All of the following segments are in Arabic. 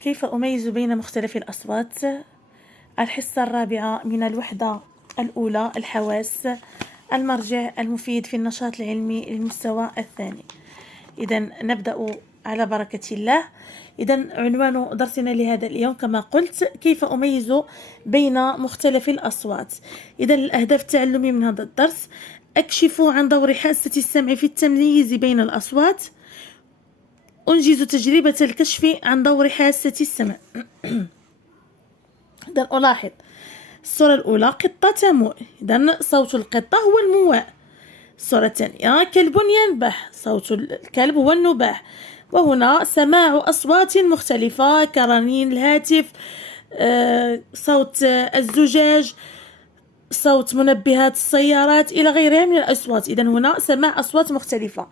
كيف أميز بين مختلف الأصوات؟ الحصة الرابعة من الوحدة الأولى، الحواس، المرجع المفيد في النشاط العلمي للمستوى الثاني. إذا نبدأ على بركة الله. إذا عنوان درسنا لهذا اليوم كما قلت كيف أميز بين مختلف الأصوات. إذا الأهداف التعلمية من هذا الدرس: أكشف عن دور حاسة السمع في التمييز بين الأصوات. أنجز تجربة الكشف عن دور حاسة السمع. إذا ألاحظ الصورة الأولى قطة تموء، إذا صوت القطة هو المواء. الصورة الثانية كلب ينبح، صوت الكلب هو النباح. وهنا سماع أصوات مختلفة كرنين الهاتف، صوت الزجاج، صوت منبهات السيارات إلى غيرها من الأصوات. إذا هنا سماع أصوات مختلفة.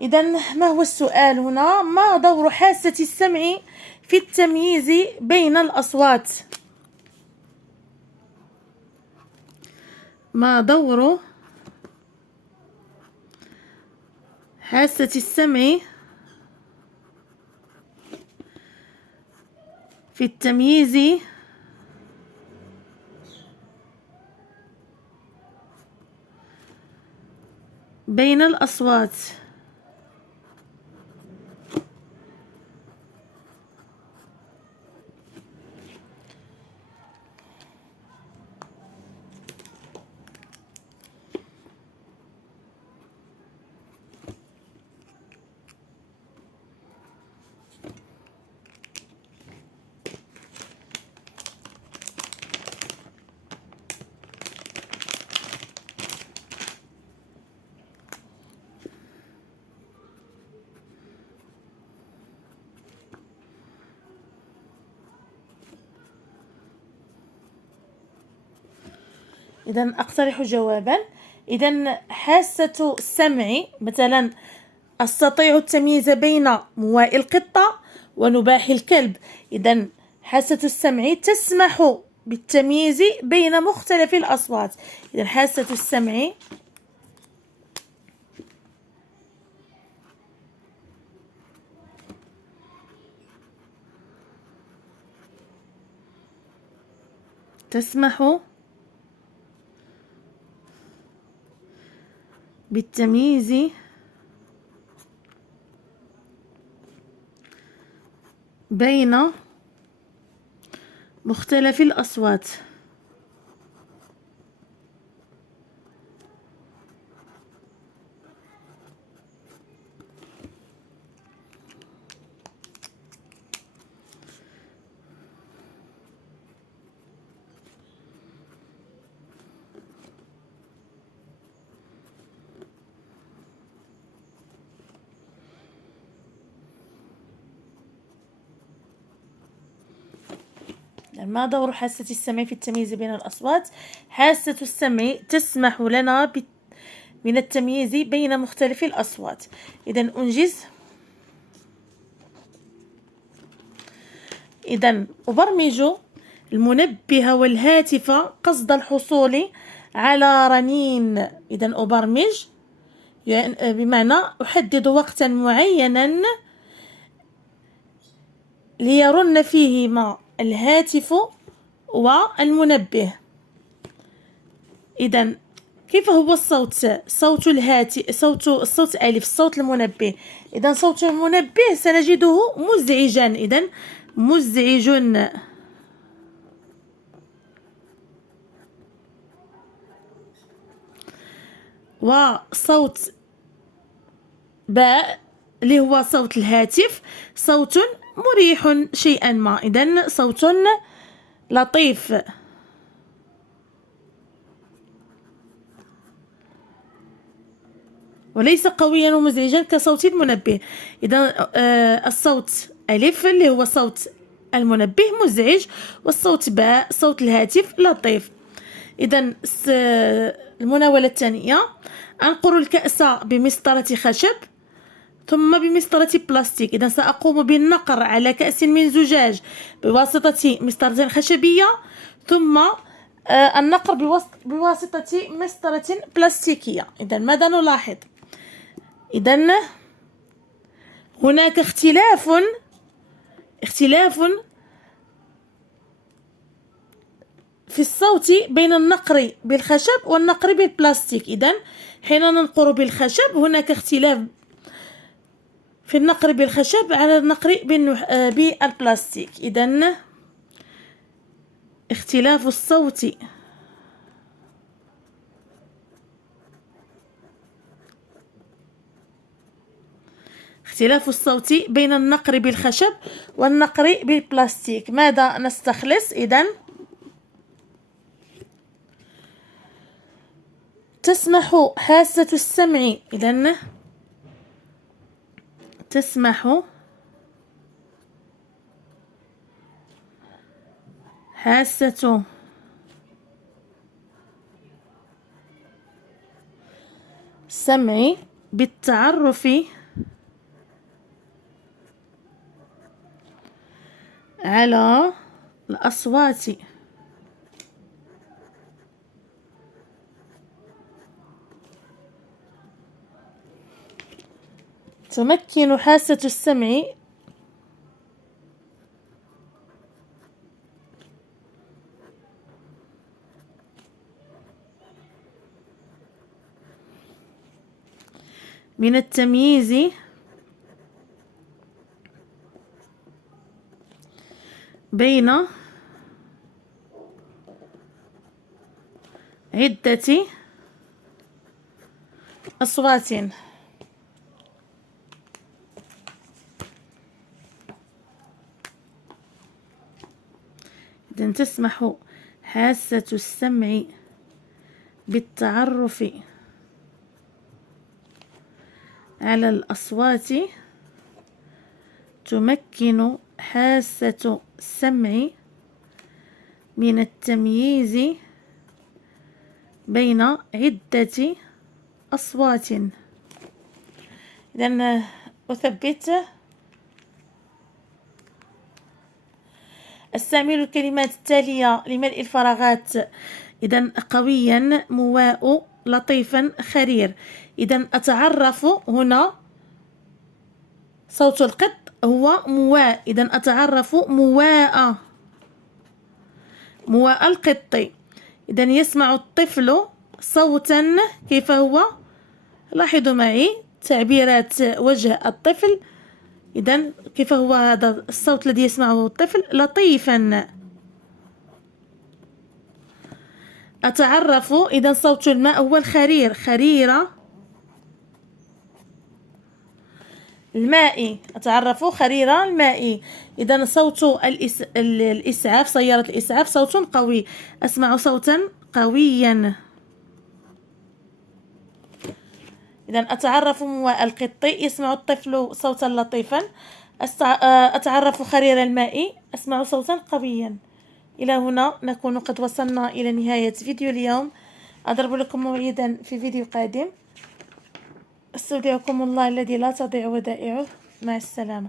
إذا ما هو السؤال هنا؟ ما دور حاسة السمع في التمييز بين الأصوات؟ ما دور حاسة السمع في التمييز بين الأصوات؟ إذا أقترح جوابا. إذا حاسة السمع مثلا أستطيع التمييز بين مواء القطة ونباح الكلب. إذا حاسة السمع تسمح بالتمييز بين مختلف الأصوات. إذا حاسة السمع تسمح بالتمييز بين مختلف الأصوات. ما دور حاسة السمع في التمييز بين الأصوات؟ حاسة السمع تسمح لنا من التمييز بين مختلف الأصوات. إذا أنجز. إذا أبرمج المنبه والهاتف قصد الحصول على رنين. إذا أبرمج يعني بمعنى أحدد وقتا معينا ليرن فيهما الهاتف والمنبه. إذا كيف هو الصوت؟ صوت الهاتف، الصوت ألف، صوت المنبه. إذا صوت المنبه سنجده مزعجا. إذا مزعج. وصوت باء اللي هو صوت الهاتف صوت مريح شيئا ما. إذن صوت لطيف. وليس قويا ومزعجا كصوت المنبه. إذا الصوت ألف اللي هو صوت المنبه مزعج، والصوت باء صوت الهاتف لطيف. إذا المناولة الثانية: أنقر الكأس بمسطرة خشب ثم بمسطرة بلاستيك. إذا سأقوم بالنقر على كأس من زجاج بواسطة مسطرة خشبية، ثم النقر بواسطة مسطرة بلاستيكية. إذا ماذا نلاحظ؟ إذا هناك اختلاف اختلاف في الصوت بين النقر بالخشب والنقر بالبلاستيك. إذن حين ننقر بالخشب هناك اختلاف في النقر بالخشب على النقر بالبلاستيك. إذن اختلاف الصوت بين النقر بالخشب والنقر بالبلاستيك. ماذا نستخلص؟ إذن تسمح حاسة السمع، إذن تسمح حاسة السمع بالتعرف على الأصوات تمكن حاسة السمع من التمييز بين عدة أصوات. إذن تسمح حاسة السمع بالتعرف على الأصوات، تمكن حاسة السمع من التمييز بين عدة أصوات. إذن أثبت: استعمل الكلمات التالية لملء الفراغات. إذن قويا، مواء، لطيفا، خرير. إذن أتعرف هنا صوت القط هو مواء. إذن أتعرف مواء القط. إذن يسمع الطفل صوتا. كيف هو؟ لاحظوا معي تعبيرات وجه الطفل. إذن كيف هو هذا الصوت الذي يسمعه الطفل؟ لطيفا. أتعرف، إذن صوت الماء هو الخرير، خريرة الماء. أتعرف خريرة الماء. إذن صوت الإسعاف، سيارة الإسعاف، صوت قوي. أسمع صوتا قويا. إذن أتعرف مواء القط، يسمع الطفل صوتا لطيفا. أتعرف خرير الماء، أسمع صوتا قويا. إلى هنا نكون قد وصلنا إلى نهاية فيديو اليوم. أضرب لكم موعدا في فيديو قادم. استودعكم الله الذي لا تضيع ودائعه. مع السلامة.